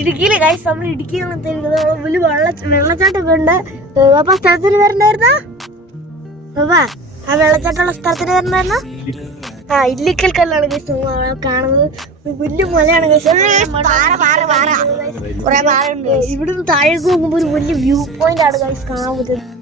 ഇടുക്കിയില് guys, നമ്മൾ ഇടുക്കിയിലാണ് വലിയ വെള്ളച്ചാട്ടമൊക്കെ ഉണ്ട്. അപ്പൊ സ്ഥലത്തിന് വരണ്ടായിരുന്ന ആ വെള്ളച്ചാട്ടമുള്ള സ്ഥലത്തിന് വരണ്ടായിരുന്ന ഇല്ലിക്കൽ കല്ലാണ് ഗൈസ് കാണുന്നത്. വലിയ മലയാണ് ഗൈസ്, കുറെ പാറയുണ്ട്. ഇവിടുന്ന് താഴേക്ക് നോക്കുമ്പോ ഒരു വലിയ വ്യൂ പോയിന്റ് ആണ് ഗൈസ് കാണാൻ പറ്റുന്നത്.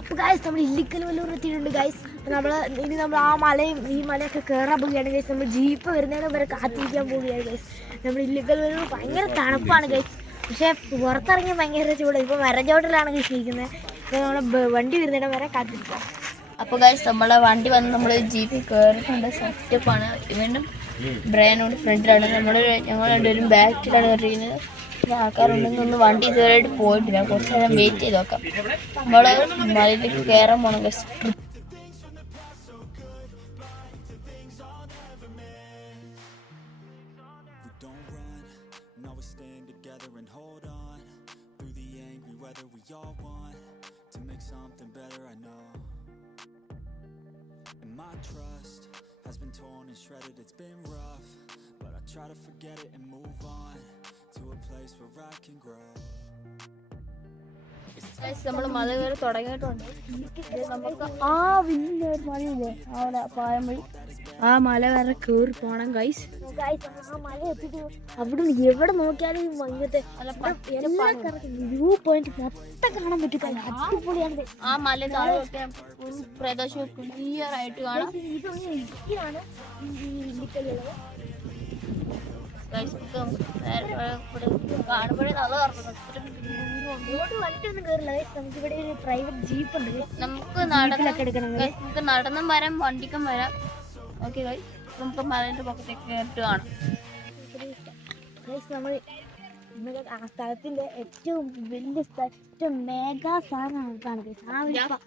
അപ്പൊ ഗൈസ് നമ്മൾ ഇല്ലിക്കൽ വല്ലൂർ എത്തിയിട്ടുണ്ട് ഗൈസ്. ഇനി നമ്മൾ ആ മലയും ഈ മലയൊക്കെ കയറാൻ പോവുകയാണ് ഗൈസ്. നമ്മൾ ജീപ്പ് വരുന്നതിന് വരെ കാത്തിരിക്കാൻ പോവുകയാണ് ഗൈസ്. നമ്മൾ ഇല്ലിക്കൽ വല്ലൂർ ഭയങ്കര തണുപ്പാണ് ഗൈസ്, പക്ഷെ പുറത്തിറങ്ങി ഭയങ്കര ചൂട്. ഇപ്പൊ മരച്ചോട്ടിലാണ് ഗൈസ് ഇരിക്കുന്നത്. നമ്മളെ വണ്ടി വരുന്നതിന് വരെ കാത്തിരിക്കാം. അപ്പോൾ ഗൈസ് നമ്മളെ വണ്ടി വന്ന് നമ്മൾ ജീപ്പിൽ കയറിയിട്ടുണ്ട്. സെറ്റപ്പാണ്. വീണ്ടും ബ്രെയിനോട് ഫ്രണ്ടിലാണ്, ഞങ്ങൾ രണ്ടുപേരും ബാക്കിലാണ് കയറിയിരുന്നത്. ആൾക്കാരുണ്ടെങ്കിൽ ഒന്ന് വണ്ടി ഇതുവരെയായിട്ട് പോയിട്ടില്ല. കുറച്ച് നേരം വെയിറ്റ് ചെയ്ത് നോക്കാം. നമ്മൾ മലയിലേക്ക് കയറാൻ പോകണം guys. My trust has been torn and shredded, it's been rough, but I try to forget it and move on to a place where I can grow. നമ്മൾ മല കയറി തുടങ്ങിയിട്ടുണ്ട്. നമുക്ക് വലിയ മലയില്ലേ അവിടെ പാലമ്പഴി, ആ മല വരെ കയറി പോണം ഗൈസ്. ആ മല എത്തിയിട്ട് അവിടെ എവിടെ നോക്കിയാലും ഇങ്ങനത്തെ വ്യൂ പോയിന്റ് മൊത്തം കാണാൻ പറ്റും. അടിപൊളിയാണ്. ആ മല താഴെ പ്രദേശം ക്ലിയർ ആയിട്ട് കാണാം. കാണുമ്പോഴേ നല്ല വണ്ടിയൊന്നും കയറില്ല. നമുക്ക് ഇവിടെ ഒരു പ്രൈവറ്റ് ജീപ്പ് ഉണ്ട്. നമുക്ക് നടന്നും വരാം, വണ്ടിക്കും വരാം. ഓക്കെ ഗൈസ്, നമുക്ക് മലേന്റെ പക്കത്തേക്ക് കയറിട്ട് കാണാം. നമ്മൾ ആ സ്ഥലത്തിന്റെ ഏറ്റവും വലിയ ഏറ്റവും മേഘാ സാധനമാണ്.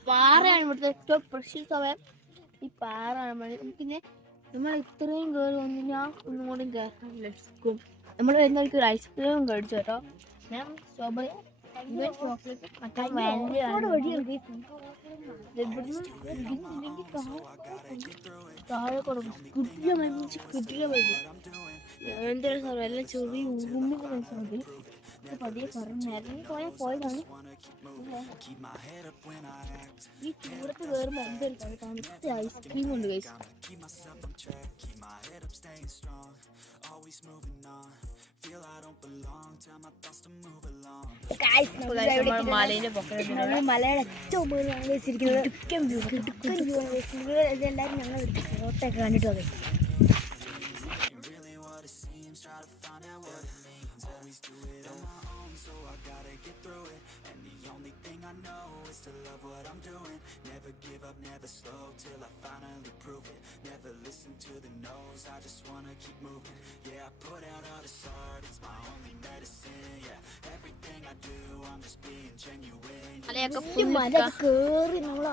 പാറയാണ് ഇവിടുത്തെ ഏറ്റവും പ്രശസ്തമായ ഈ പാറയാണ്. നമുക്കിന്നെ നമ്മൾ ഇത്രയും കയറി വന്നു. ഞാൻ ഒന്നും കൂടി കയറാം. നമ്മൾ വരുന്നവർക്ക് ഒരു ഐസ്ക്രീമും കഴിച്ചു കേട്ടോ. ഞാൻ സ്ട്രോബെറി ചോക്ലേറ്റ് മറ്റേ താഴെ കൊടുക്കും. കുട്ടിയെ മരിച്ച് കുട്ടിയെ മരിച്ചു എന്തൊരു സാധനം എല്ലാം ചെറിയ ഉറുമ്പിന്റെ മനസ്സിലാക്കി പതിയെ പറഞ്ഞിറങ്ങി പോയതാണ്. ഈ ചൂടത്ത് കയറുമ്പോൾ എന്തൊരു തണുത്ത ഐസ്ക്രീം ഉണ്ട് ഗൈസ്. മലയുടെ ഏറ്റവും എല്ലാവരും ഞങ്ങൾ ഫോട്ടോ ഒക്കെ കണ്ടിട്ട് പോകെ. To love what I'm doing, never give up, never slow till I finally prove it. Never listen to the no's, I just wanna keep moving. Yeah, I put out all this art, it's my only medicine. Yeah, everything I do, I'm just being genuine. മല കയറി നമ്മൾ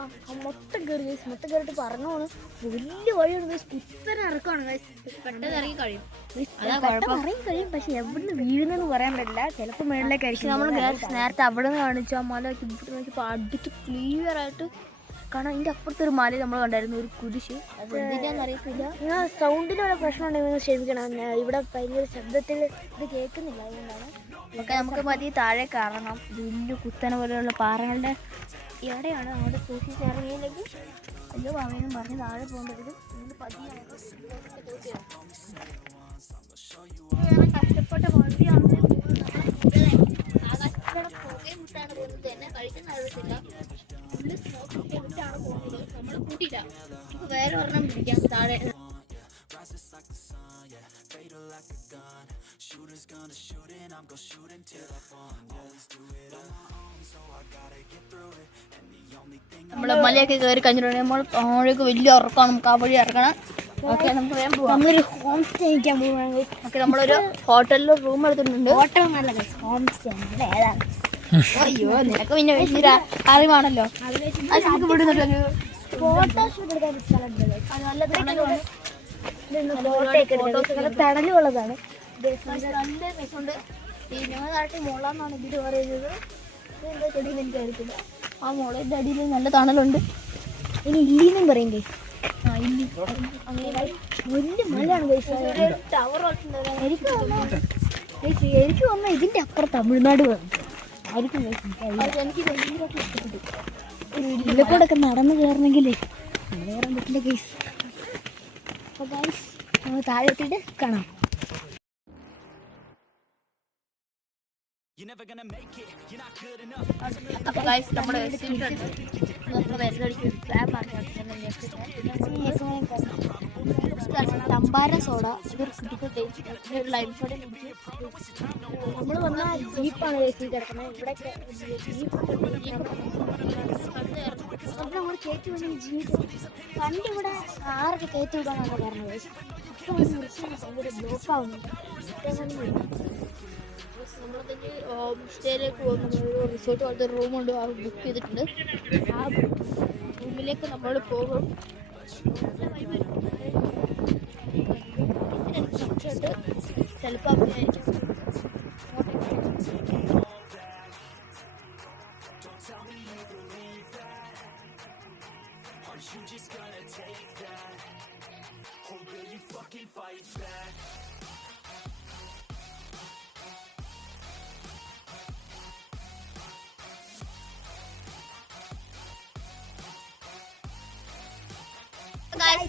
മൊത്തം കയറി മൊത്തം കയറിട്ട് പറഞ്ഞോണ്. വലിയ വഴിയാണ്, കുത്തനെ ഇറക്കാണ്. പെട്ടെന്ന് ഇറങ്ങി കഴിയും, ഇറങ്ങി കഴിയും. പക്ഷെ എവിടുന്ന് വീഴുന്നെന്ന് പറയാൻ പറ്റില്ല. ചിലപ്പോൾ മേളിലേക്കായിരിക്കും. നമ്മൾ നേരത്തെ അവിടെ നിന്ന് കാണിച്ചു ആ മല ഇവിടെ നോക്കിയപ്പോൾ അടുത്ത് ക്ലിയർ ആയിട്ട് കാണാം. ഇതിൻ്റെ അപ്പുറത്തൊരു മല നമ്മൾ കണ്ടായിരുന്നു, ഒരു കുരിശ്. അത് എന്തിനാന്ന് അറിയത്തില്ല. സൗണ്ടിനുള്ള പ്രശ്നം ഉണ്ടെങ്കിൽ ക്ഷമിക്കണം. ഇവിടെ ഭയങ്കര ശബ്ദത്തിൽ ഇത് കേൾക്കുന്നില്ല, അതുകൊണ്ടാണ്. ഒക്കെ നമുക്ക് മതി താഴെ കയറണം. വലിയ കുത്തന പോലെയുള്ള പാറകളുടെ എവിടെയാണ് അവിടെ സൂക്ഷിച്ച് ഇറങ്ങിയില്ലെങ്കിൽ വലിയ പാവയെന്നും പറഞ്ഞ് താഴെ പോകേണ്ടത് പതിയാണ്. കഷ്ടപ്പെട്ട വണ്ടിയാണ്. ആകാശത്തിലൂടെ പുകയും മുട്ടാണ് പോകുന്നത്. എന്നെ കഴിക്കുന്ന അറിയത്തില്ല. ഫുള്ള് സ്മോക്ക് പൊട്ടാണ് പോകുന്നത്. നമ്മൾ കൂട്ടിയില്ല. നമുക്ക് വേറെ ഒരെണ്ണം പിടിക്കാം താഴെ. Shooters gonna shoot and I'm gonna shoot until I fall. Always do it on my own, so I gotta get through it. And the only thing നമ്മളെ മലയൊക്കെ കയറി കഴിഞ്ഞിട്ടുണ്ടെങ്കിൽ നമ്മൾ താഴേക്ക് വലിയ ഇറക്കണം. നമുക്ക് ആ വഴി ഇറക്കണം. ഓക്കെ, നമുക്ക് വേഗം പോവാം. നമ്മളൊരു ഹോം സ്റ്റേ കഴിക്കാൻ പോവുകയാണ്. ഓക്കെ, നമ്മളൊരു ഹോട്ടലിൽ റൂം എടുത്തിട്ടുണ്ട്. ഹോട്ടൽ നല്ല ഹോം സ്റ്റേ ഏതാണ്? അയ്യോ, നിനക്ക് പിന്നെ വലിയ അറിവാണല്ലോ. നമുക്ക് വിടുന്നുണ്ടല്ലോ ഫോട്ടോഷൂട്ട് എടുക്കാൻ സ്ഥലമുണ്ട്. നല്ല തണലുള്ളതാണ്. നല്ല രസമുണ്ട്. ഈ ഞങ്ങളുടെ നാട്ടിൽ മുളന്നാണ് ഇതിൽ പറയുന്നത്. എന്താ ചെടിയിൽ എനിക്ക് അറിയത്തില്ല. ആ മുളയുടെ അടിയിൽ നല്ല തണലുണ്ട്. ഇനി ഇല്ലിന്നും പറയും ഗൈസ്. ആ ഇല്ലി വലിയ മലയാണ് ഗൈസ്. ടവർ എനിക്ക് തോന്നുന്നു ഇതിന്റെ അപ്പുറം തമിഴ്നാട് ആയിരിക്കും ഗൈസ്. എനിക്ക് ഭയങ്കരമായിട്ട് ഇഷ്ടപ്പെട്ടു. ഇതിലെ കൂടെ ഒക്കെ നടന്നു കയറണമെങ്കിലേ നടന്നു കയറാൻ പറ്റില്ല ഗൈസ്. അപ്പോൾ ഗൈസ് നമ്മൾ താഴെ എത്തിയിട്ട് കാണാം. അപ്പോൾ ഗൈസ് നമ്മുടെ തമ്പാര സോഡ, ഇതൊരു ക്രിട്ടിക്കൽ ടേസ്റ്റ്, ഒരു ലൈം സോഡ. നമ്മൾ വന്ന ജീപ്പാണ് ഗൈസ് കിടക്കുന്നത്. ഇവിടെ നമ്മൾ കയറ്റി വന്ന ജീപ്പ് പണ്ട് ഇവിടെ കാറൊക്കെ കയറ്റി വിടാനാണ് പറഞ്ഞത്. ഇപ്പം ഭയങ്കര ബ്ലോക്ക് ആവുന്നുണ്ട്. നമ്മളതിന് ഹോം സ്റ്റേയിലേക്ക് പോകുന്ന ഒരു റിസോർട്ട് പോലത്തെ റൂമുണ്ട്, ആ ബുക്ക് ചെയ്തിട്ടുണ്ട്. ആ റൂമിലേക്ക് നമ്മൾ പോകും. ചിലപ്പോൾ അവിടെ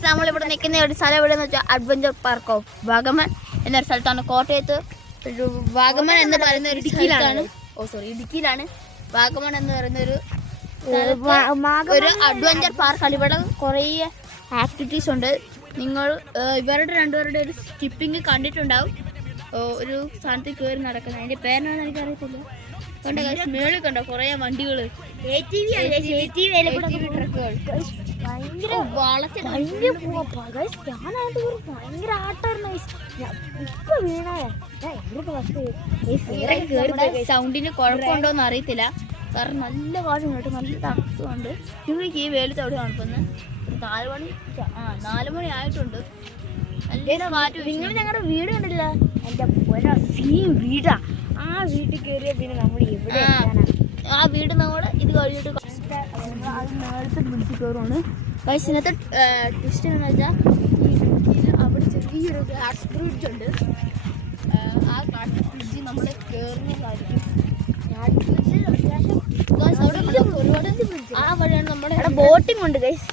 നമ്മളിവിടെ നിൽക്കുന്ന ഒരു സ്ഥലം എവിടെയെന്ന് വെച്ചാൽ അഡ്വഞ്ചർ പാർക്ക് ഓഫ് വാഗമൺ എന്നൊരു സ്ഥലത്താണ്. കോട്ടയത്ത് ഒരു വാഗമൺ എന്ന് പറയുന്ന ഒരു സ്ഥലത്താണ്. ഇടുക്കിയിലാണ് വാഗമൺ എന്ന് പറയുന്ന ഒരു അഡ്വഞ്ചർ പാർക്കാണ്. ഇവിടെ കുറേ ആക്ടിവിറ്റീസ് ഉണ്ട്. നിങ്ങൾ ഇവരുടെ രണ്ടുപേരുടെ ഒരു സ്കിപ്പിംഗ് കണ്ടിട്ടുണ്ടാവും. ഒരു സ്ഥാനത്ത് കയറി നടക്കുന്നത്, അതിന്റെ പേരാണെന്ന് എനിക്കറിയത്തില്ല. കണ്ടോ മേളിൽ കണ്ടോ കുറേ വണ്ടികൾ, ട്രക്കുകൾ. ഭയങ്കര ആട്ടമായിരുന്നു. ഇപ്പൊ സൗണ്ടിന് കുഴപ്പമുണ്ടോന്ന് അറിയത്തില്ല, കാരണം നല്ല കാറ്റും കേട്ടോ, നല്ല തണുപ്പുണ്ട്. നിങ്ങൾക്ക് ഈ വെയിലത്ത് അവിടെ തണുപ്പെന്ന് 4 മണി ആയിട്ടുണ്ട്. നല്ല കാറ്റ്. നിങ്ങൾ ഞങ്ങളുടെ വീട് കണ്ടില്ല? എന്റെ സെയിം വീടാ. ആ വീട്ടിൽ കയറിയ പിന്നെ നമ്മൾ എവിടെ ആ വീട് നമ്മുടെ ഇത് കഴിഞ്ഞിട്ട് അത് നേരത്തെ വിളിച്ച് കയറുവാണ്. പക്ഷേ ഇന്നത്തെ ട്വിസ്റ്റ് എന്ന് വെച്ചാൽ ഈ അവിടെ ചെറിയൊരു ഗ്ലാസ് ബ്രിഡ്ജ് ഉണ്ട്. ആ ഗ്ലാസ് ബ്രിഡ്ജ് നമ്മൾ കയറുന്നതായിരിക്കും. ആ വഴിയാണ് നമ്മുടെ ബോട്ടിംഗ് ഉണ്ട് ഗൈസ്.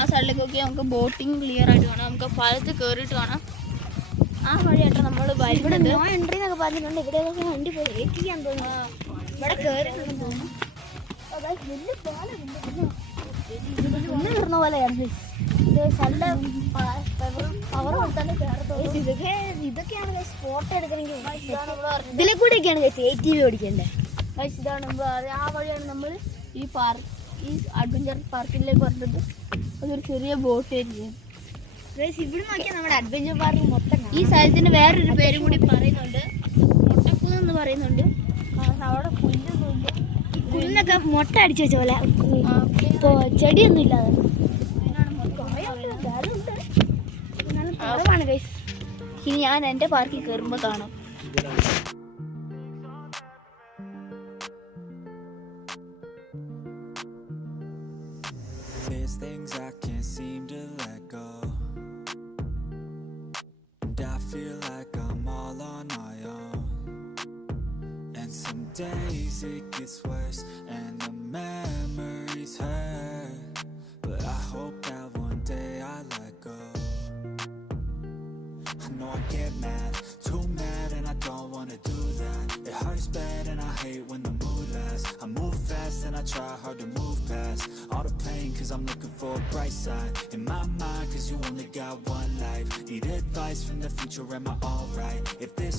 ആ സൈഡിലേക്കൊക്കെ നമുക്ക് ബോട്ടിംഗ് ക്ലിയർ ആയിട്ട് കാണാം. നമുക്ക് പാലത്ത് കയറിയിട്ട് കാണാം. ആ വഴിയായിട്ട് നമ്മൾ വരുന്നത്. എൻട്രി എന്നൊക്കെ പറഞ്ഞിട്ടുണ്ട്. ഇവിടെ വണ്ടി പോയി ഏറ്റിക്കാൻ തോന്നുന്നു. ഇവിടെ കയറിയിട്ടുണ്ടെന്ന് തോന്നുന്നു. ഒന്ന് കയറുന്ന പോലെയാണ്. നല്ല പവർ കൊടുത്താലും ഇതൊക്കെയാണ് ഫോട്ടോ എടുക്കണമെങ്കിൽ ഇതിലെ കൂടെയൊക്കെയാണ് ATV ഓടിക്കേണ്ടത്. ഇതാണ് നമ്മൾ ആ വഴിയാണ് നമ്മൾ ഈ അഡ്വഞ്ചർ പാർക്കിലേക്ക് പറഞ്ഞത്. അതൊരു ചെറിയ ബോട്ട് ആയിരിക്കും. ഇവിടെ നോക്കിയാൽ നമ്മുടെ അഡ്വഞ്ചർ പാർക്ക് മൊത്തം. ഈ സ്ഥലത്തിന് വേറൊരു പേരും കൂടി പറയുന്നുണ്ട്, മുട്ടക്കുന്ന് എന്ന് പറയുന്നുണ്ട്. കാരണം അവിടെ പുല്ലൊന്നുമില്ല, കുന്നൊക്കെ മുട്ട അടിച്ചു വെച്ച പോലെ ഇപ്പോൾ ചെടിയൊന്നും ഇല്ലാതെ. ഇനി ഞാൻ എൻ്റെ പാർക്കിൽ കയറുമ്പോൾ കാണാം. There's things I can't seem to let go, and I feel like I'm all on my own. And some days it gets worse and the memories hurt, but I hope that one day I let go. I know I get mad, too mad, and I don't wanna do that. It hurts bad and I hate when the mood lasts. I move fast and I try hard to move past all the pain, cause I'm looking for a bright side in my mind, cause you only got one life. Need advice from the future, am I alright? If this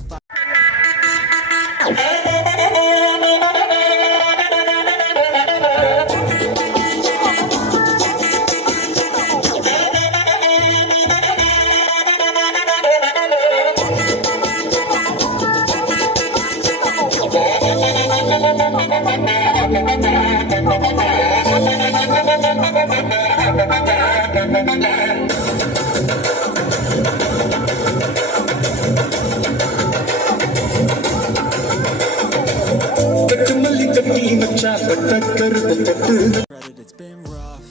It's been rough,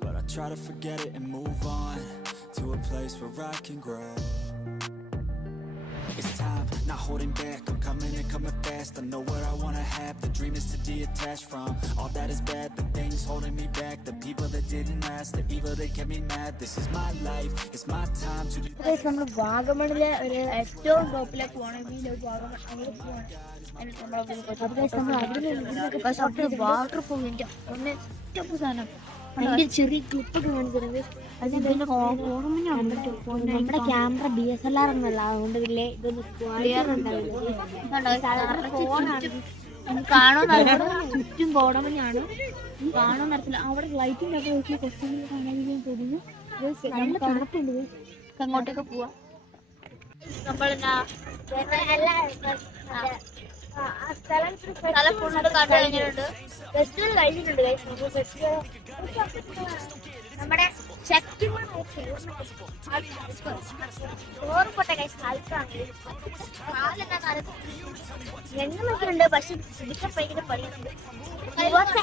but I try to forget it and move on to a place where I can grow. It's time, not holding back. I'm coming and coming fast. I know what I wanna have. The dream is to detach from all that is bad. The things holding me back, the people that didn't last, the evil that kept me mad. This is my life, it's my time to. Guys നമ്മൾ വാഗമണിലെ ഒരു ഏറ്റവും ടോപ്പിലേക്ക് പോകണമെങ്കിൽ വാഗമൺ അവിടെ പോകണം. വാട്ടർഫോളിന്റെ ഒന്ന് step സാധനം അതിന്റെ ചെറിയ ക്ലിപ്പൊക്കെ കാണിച്ചിട്ടുണ്ട്. നമ്മുടെ ക്യാമറ DSLR ഒന്നല്ല, അതുകൊണ്ട് വലിയ ഇതൊന്നും ക്ലിയർ ചുറ്റും കോടമഞ്ഞാണ് കാണാൻ നടത്തില്ല. അവിടെ ലൈറ്റിംഗ് ഒക്കെ വെച്ച് കൊച്ചുങ്ങൾ കാണാൻ തോന്നുന്നു. നല്ല തണുപ്പുണ്ട്. അങ്ങോട്ടൊക്കെ പോവാം. ഫെസ്റ്റിവൽ കഴിഞ്ഞിട്ടുണ്ട്. നമ്മുടെ ഓർമ്മപ്പെട്ട എണ്ണുണ്ട്. പക്ഷെ പിടിക്കാൻ ഭയങ്കര പണിയുണ്ട്. ഹെലികോപ്റ്റർ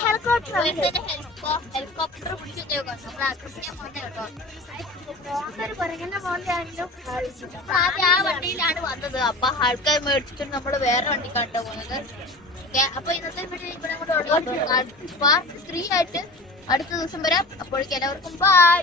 ആ വണ്ടിയിലാണ് വന്നത്. അപ്പൊ ആൾക്കാർ മേടിച്ചിട്ട് നമ്മള് വേറെ വണ്ടി കണ്ടു പോകുന്നത്. അപ്പൊ ഇന്നത്തെ വീഡിയോ ഇവിടെ പാർട്ട് 3 ആയിട്ട് അടുത്ത ദിവസം വരാം. അപ്പോഴേക്കും എല്ലാവർക്കും ബൈ.